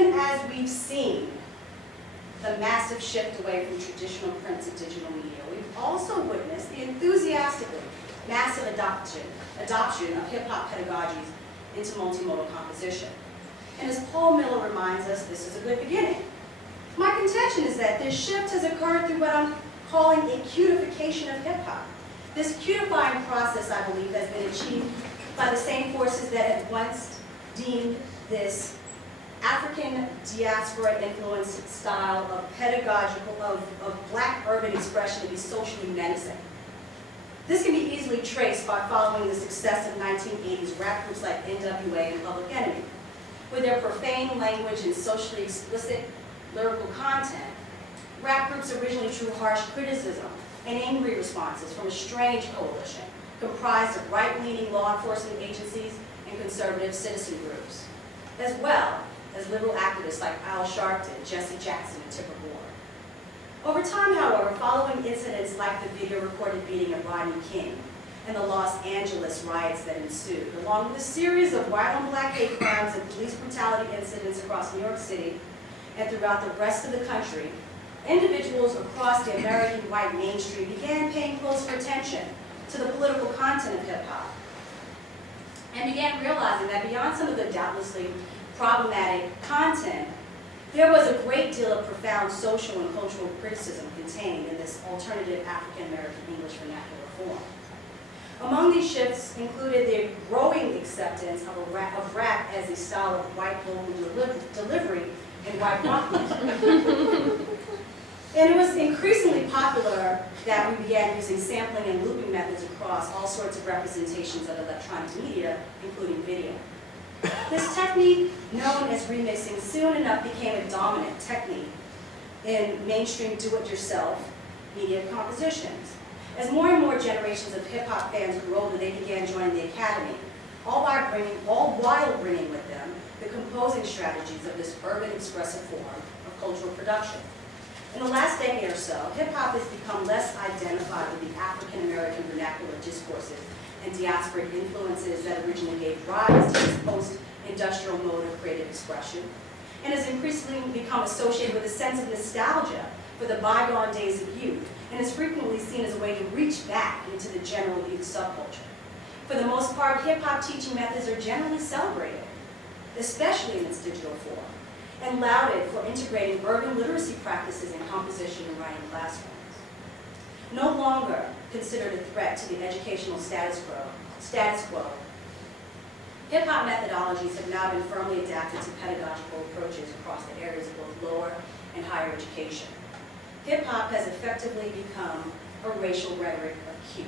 even as we've seen the massive shift away from traditional print to digital media, we've also witnessed the enthusiastically massive adoption of hip-hop pedagogies into multimodal composition. And as Paul Miller reminds us, this is a good beginning. My contention is that this shift has occurred through what I'm calling a cutification of hip-hop. This cutifying process, I believe, has been achieved by the same forces that had once deemed this African diaspora-influenced style of pedagogical, of black urban expression to be socially menacing. This can be easily traced by following the success of 1980s rap groups like NWA and Public Enemy. With their profane language and socially explicit lyrical content, rap groups originally drew harsh criticism and angry responses from a strange coalition comprised of right-leaning law enforcement agencies and conservative citizen groups, as well as liberal activists like Al Sharpton, Jesse Jackson, and Tipper Gore. Over time, however, following incidents like the video-recorded beating of Rodney King and the Los Angeles riots that ensued, along with a series of white-on-black hate crimes and police brutality incidents across New York City and throughout the rest of the country, individuals across the American white mainstream began paying closer attention to the political content of hip-hop and began realizing that beyond some of the doubtlessly problematic content, there was a great deal of profound social and cultural criticism contained in this alternative African-American English vernacular form. Among these shifts included the growing acceptance of rap as a style of white vocal delivery in white rock music. And it was increasingly popular that we began using sampling and looping methods across all sorts of representations of electronic media, including video. This technique, known as remixing, soon enough became a dominant technique in mainstream do-it-yourself media compositions. As more and more generations of hip-hop fans grew older, they began joining the academy, all while bringing with them the composing strategies of this urban expressive form of cultural production. In the last decade or so, hip-hop has become less identified with the African-American vernacular discourses and diasporic influences that originally gave rise to this post-industrial mode of creative expression, and has increasingly become associated with a sense of nostalgia for the bygone days of youth, and is frequently seen as a way to reach back into the general youth subculture. For the most part, hip-hop teaching methods are generally celebrated, especially in its digital form, and lauded for integrating urban literacy practices in composition and writing classrooms. No longer considered a threat to the educational status quo, hip-hop methodologies have now been firmly adapted to pedagogical approaches across the areas of both lower and higher education. Hip-hop has effectively become a racial rhetoric of cute.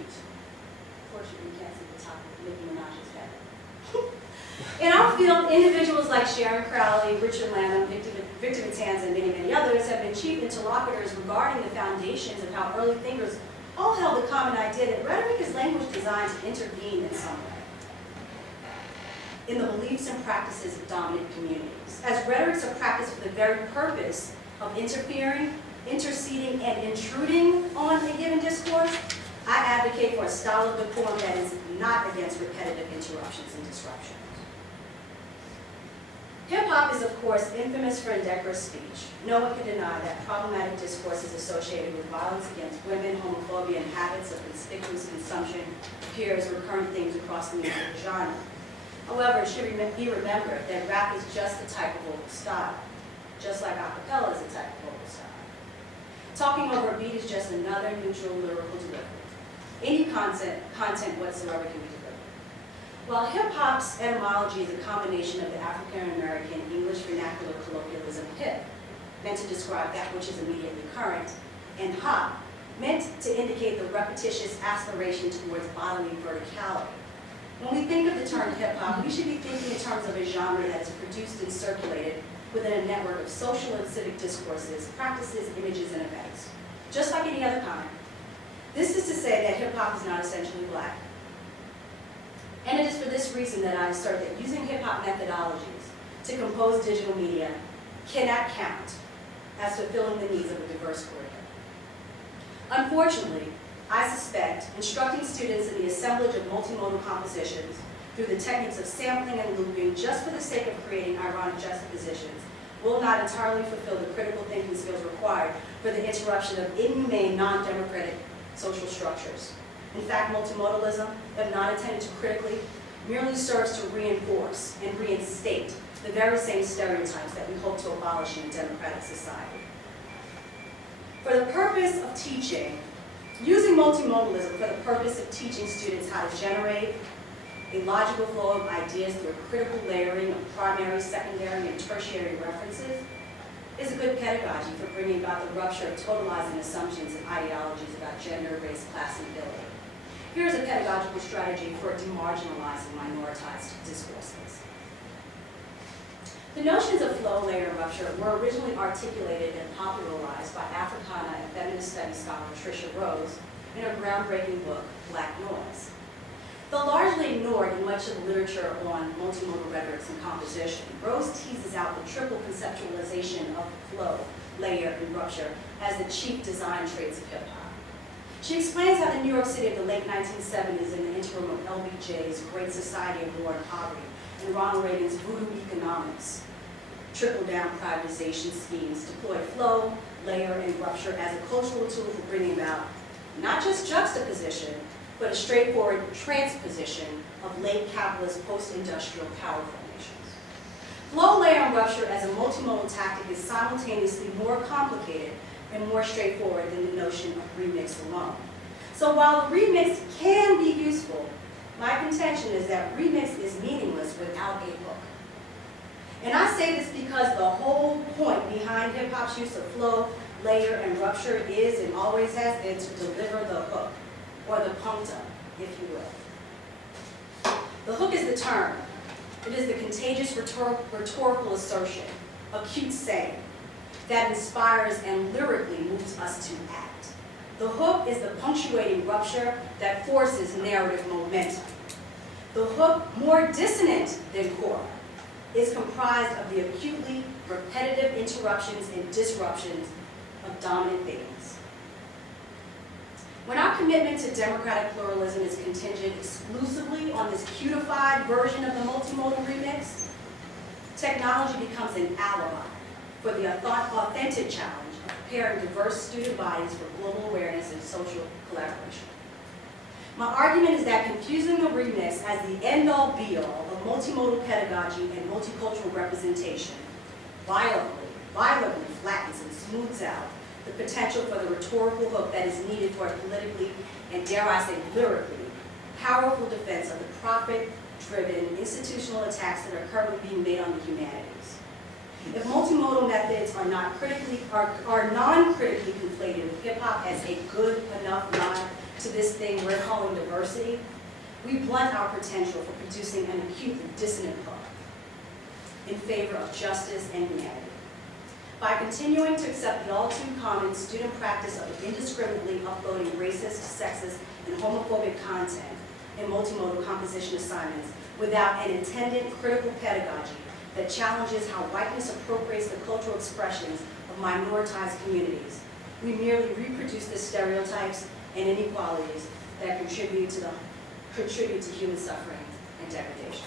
Unfortunately, you can't see the top of Nicki Minaj's head. In our field, individuals like Sharon Crowley, Richard Lanham, Victor Matanza, and many others have been chief interlocutors regarding the foundations of how early thinkers all held the common idea that rhetoric is language designed to intervene in some way in the beliefs and practices of dominant communities. As rhetorics are practiced for the very purpose of interfering, interceding, and intruding on a given discourse, I advocate for a style of decorum that is not against repetitive interruptions and disruptions. Hip-hop is, of course, infamous for indecorous speech. No one can deny that problematic discourses associated with violence against women, homophobia, and habits of conspicuous consumption appear as recurrent themes across the music genre. However, it should be remembered that rap is just a type of vocal style, just like a cappella is a type of vocal style. Talking over a beat is just another neutral lyrical delivery. Any content whatsoever can be delivered. While hip-hop's etymology is a combination of the African-American English vernacular colloquialism hip, meant to describe that which is immediately current, and hop, meant to indicate the repetitious aspiration towards bodily verticality. When we think of the term hip-hop, we should be thinking in terms of a genre that is produced and circulated within a network of social and civic discourses, practices, images, and events, just like any other kind. This is to say that hip-hop is not essentially black. And it is for this reason that I assert that using hip-hop methodologies to compose digital media cannot count as fulfilling the needs of a diverse curriculum. Unfortunately, I suspect instructing students in the assemblage of multimodal compositions through the techniques of sampling and looping just for the sake of creating ironic juxtapositions will not entirely fulfill the critical thinking skills required for the interruption of inhumane, non-democratic social structures. In fact, multimodalism, if not intended to critically, merely serves to reinforce and reinstate the very same stereotypes that we hope to abolish in a democratic society. For the purpose of teaching, using multimodalism for the purpose of teaching students how to generate a logical flow of ideas through a critical layering of primary, secondary, and tertiary references is a good pedagogy for bringing about the rupture of totalizing assumptions and ideologies about gender, race, class, and ability. Here's a pedagogical strategy for demarginalizing minoritized discourses. The notions of flow, layer, and rupture were originally articulated and popularized by Africana and feminist studies scholar Tricia Rose in her groundbreaking book, Black Noise. Though largely ignored in much of the literature on multimodal rhetorics and composition, Rose teases out the triple conceptualization of flow, layer, and rupture as the chief design traits of hip-hop. She explains how the New York City of the late 1970s in the interim of LBJ's Great Society of War and Poverty and Ronald Reagan's voodoo economics, trickle-down privatization schemes deployed flow, layer, and rupture as a cultural tool for bringing about not just juxtaposition, but a straightforward transposition of late capitalist post-industrial power formations. Flow, layer, and rupture as a multimodal tactic is simultaneously more complicated and more straightforward than the notion of remix alone. So while the remix can be useful, my contention is that remix is meaningless without a hook. And I say this because the whole point behind hip-hop's use of flow, layer, and rupture is and always has been to deliver the hook, or the punctum, if you will. The hook is the term. It is the contagious rhetorical assertion, a cute saying, that inspires and lyrically moves us to act. The hook is the punctuating rupture that forces narrative momentum. The hook, more dissonant than core, is comprised of the acutely repetitive interruptions and disruptions of dominant themes. When our commitment to democratic pluralism is contingent exclusively on this cutified version of the multimodal remix, technology becomes an alibi for the authentic challenge of preparing diverse student bodies for global awareness and social collaboration. My argument is that confusing the remix as the end-all be-all of multimodal pedagogy and multicultural representation violently flattens and smooths out the potential for the rhetorical hook that is needed for a politically, and dare I say lyrically, powerful defense of the profit-driven institutional attacks that are currently being made on the humanities. If multimodal methods are non-critically conflated with hip-hop as a good enough nod to this thing we're calling diversity, we blunt our potential for producing an acutely dissonant hook in favor of justice and humanity. By continuing to accept the all-too-common student practice of indiscriminately uploading racist, sexist, and homophobic content in multimodal composition assignments without an intended critical pedagogy that challenges how whiteness appropriates the cultural expressions of minoritized communities, we merely reproduce the stereotypes and inequalities that contribute to human suffering and degradation.